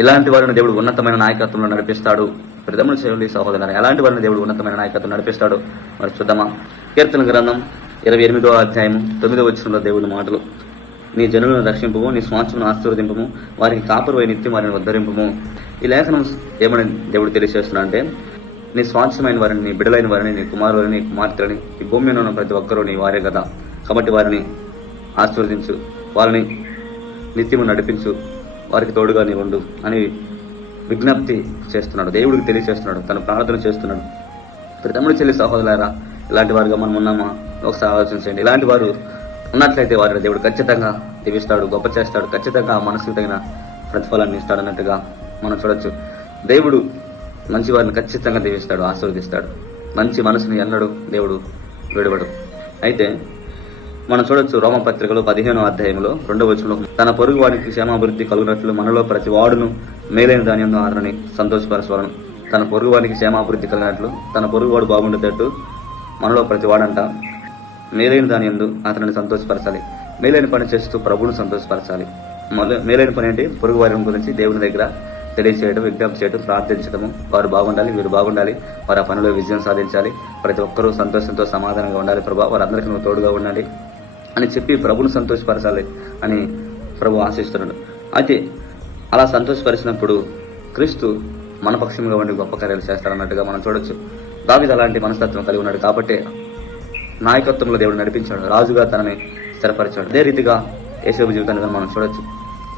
ఇలాంటి వారిని దేవుడు ఉన్నతమైన నాయకత్వంలో నడిపిస్తాడు. ప్రథములు చెల్లి సహోదరులారా, ఎలాంటి వారిని దేవుడు ఉన్నతమైన నాయకత్వం నడిపిస్తాడు మరి చూద్దామా? కీర్తన గ్రంథం 28వ అధ్యాయం 9వ వచనంలో దేవుని మాటలు, నీ జనులను రక్షింపుము, నీ స్వాస్థ్యమును ఆశీర్వదింపుము, వారికి కాపురవై నిత్యం వారిని ఉద్ధరింపుము. ఈ లేఖనం ఏమని దేవుడు తెలియజేస్తున్నా అంటే, నీ స్వాస్థ్యమైన వారిని, నీ బిడ్డలైన వారిని, నీ కుమారులని, నీ కుమార్తెలని, ఈ భూమి మీద ఉన్న ప్రతి ఒక్కరూ నీ వారే కదా. కాబట్టి వారిని ఆశీర్వదించు, వారిని నిత్యము నడిపించు, వారికి తోడుగా నీ ఉండు అని విజ్ఞప్తి చేస్తున్నాడు. దేవుడికి తెలియజేస్తున్నాడు, తన ప్రార్థన చేస్తున్నాడు. తమ్ముడు చెల్లి సహోదరులారా, ఇలాంటి వారుగా మనం ఉన్నామా ఒకసారి ఆలోచించండి. ఇలాంటి వారు ఉన్నట్లయితే వారిని దేవుడు ఖచ్చితంగా దీవిస్తాడు, గొప్ప చేస్తాడు, ఖచ్చితంగా మనసుకు తగిన ప్రతిఫలాన్ని ఇస్తాడన్నట్టుగా మనం చూడొచ్చు. దేవుడు మంచి వారిని ఖచ్చితంగా దీవిస్తాడు, ఆశీర్వదిస్తాడు. మంచి మనసుని ఎన్నడు దేవుడు విడవడు. అయితే మనం చూడొచ్చు రోమపత్రికలో 15వ అధ్యాయంలో 2వ వచనంలో, తన పొరుగు వాడికి క్షేమాభివృద్ధి కలుగునట్లు మనలో ప్రతి వాడును మేలైన ధాన్యంలో ఆదరణని సంతోషపరచవలను. తన పొరుగు వాడికి క్షేమాభివృద్ధి కలిగినట్లు, తన పొరుగువాడు బాగుండేటట్టు మనలో ప్రతి వాడంట మేలైన ధాన్యంలో అతనిని సంతోషపరచాలి. మేలైన పని చేస్తూ ప్రభువును సంతోషపరచాలి. మేలైన పని ఏంటి? పొరుగు వారి గురించి దేవుని దగ్గర తెలియచేయడం, విజ్ఞప్తి చేయడం, ప్రార్థించడము. వారు బాగుండాలి, వీరు బాగుండాలి, వారు ఆ పనిలో విజయం సాధించాలి, ప్రతి ఒక్కరూ సంతోషంతో సమాధానంగా ఉండాలి, ప్రభా వారందరికీ నువ్వు తోడుగా ఉండాలి అని చెప్పి ప్రభువును సంతోషపరచాలి అని ప్రభు ఆశిస్తున్నాడు. అయితే అలా సంతోషపరిచినప్పుడు క్రీస్తు మన పక్షంగా ఉండి గొప్ప కార్యాలు చేస్తారన్నట్టుగా మనం చూడొచ్చు. దావీదు అలాంటి మనస్తత్వం కలిగి ఉన్నాడు కాబట్టి నాయకత్వంలో దేవుడు నడిపించాడు, రాజుగా తనని స్థిరపరిచాడు. అదే రీతిగా యేసేపు జీవితాన్ని మనం చూడొచ్చు.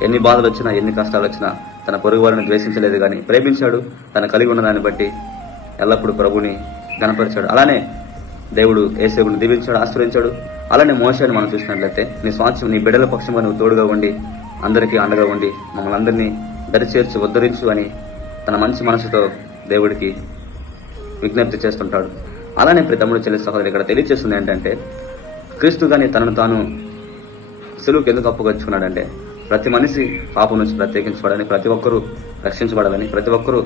ఎన్ని బాధలు వచ్చినా, ఎన్ని కష్టాలు వచ్చినా తన పొరుగు వారిని ద్వేషించలేదు, కానీ ప్రేమించాడు. తన కలిగి ఉన్న దాన్ని బట్టి ఎల్లప్పుడూ ప్రభుని గణపరిచాడు. అలానే దేవుడు యేసేపుని దీవించాడు, ఆశ్రయించాడు. అలానే మోషేని మనం చూసినట్లయితే, నీ స్వాస్థ్యం, నీ బిడ్డల పక్షంగా నువ్వు తోడుగా ఉండి, అందరికీ అండగా ఉండి, మమ్మల్ని అందరినీ దరిచేర్చి ఉద్ధరించు అని తన మంచి మనసుతో దేవుడికి విజ్ఞప్తి చేస్తుంటాడు. అలానే తమ్ముడు చెల్లి సహోదరు ఇక్కడ తెలియజేస్తుంది ఏంటంటే, క్రీస్తు గాని తనను తాను సులువుకి ఎందుకు అప్పుకొచ్చుకున్నాడంటే, ప్రతి మనిషి పాపం నుంచి ప్రత్యేకించబడాలని, ప్రతి ఒక్కరూ రక్షించబడాలని, ప్రతి ఒక్కరూ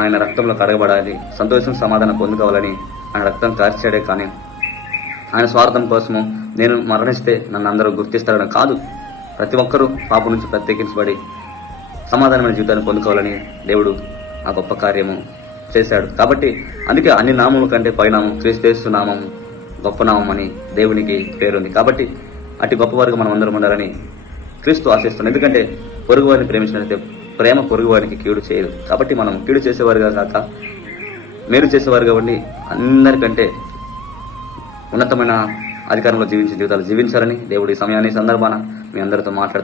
ఆయన రక్తంలో కడగబడాలి, సంతోషం సమాధానం పొందుకోవాలని ఆయన రక్తం కార్చాడే. కానీ ఆయన స్వార్థం కోసము నేను మరణిస్తే నన్ను అందరూ గుర్తిస్తారని కాదు. ప్రతి ఒక్కరూ పాపం నుంచి ప్రత్యేకించబడి సమాధానమైన జీవితాన్ని పొందుకోవాలని దేవుడు ఆ గొప్ప కార్యము చేశాడు. కాబట్టి అందుకే అన్ని నామముల కంటే పైనామం క్రీస్తు నామం గొప్ప నామం అని దేవునికి పేరుంది. కాబట్టి అటు గొప్పవారుగా మనం అందరం ఉండాలని క్రీస్తు ఆశిస్తున్నాడు. ఎందుకంటే పొరుగు వారిని ప్రేమించినట్లయితే ప్రేమ పొరుగు వారికి కీడు చేయదు. కాబట్టి మనం కీడు చేసేవారుగా కాక మేలు చేసేవారుగా ఉండి అందరికంటే ఉన్నతమైన అధికారంలో జీవించే జీవితాలు జీవించాలని దేవుడి సమయాన్ని సందర్భాన మీ అందరితో మాట్లాడుతూ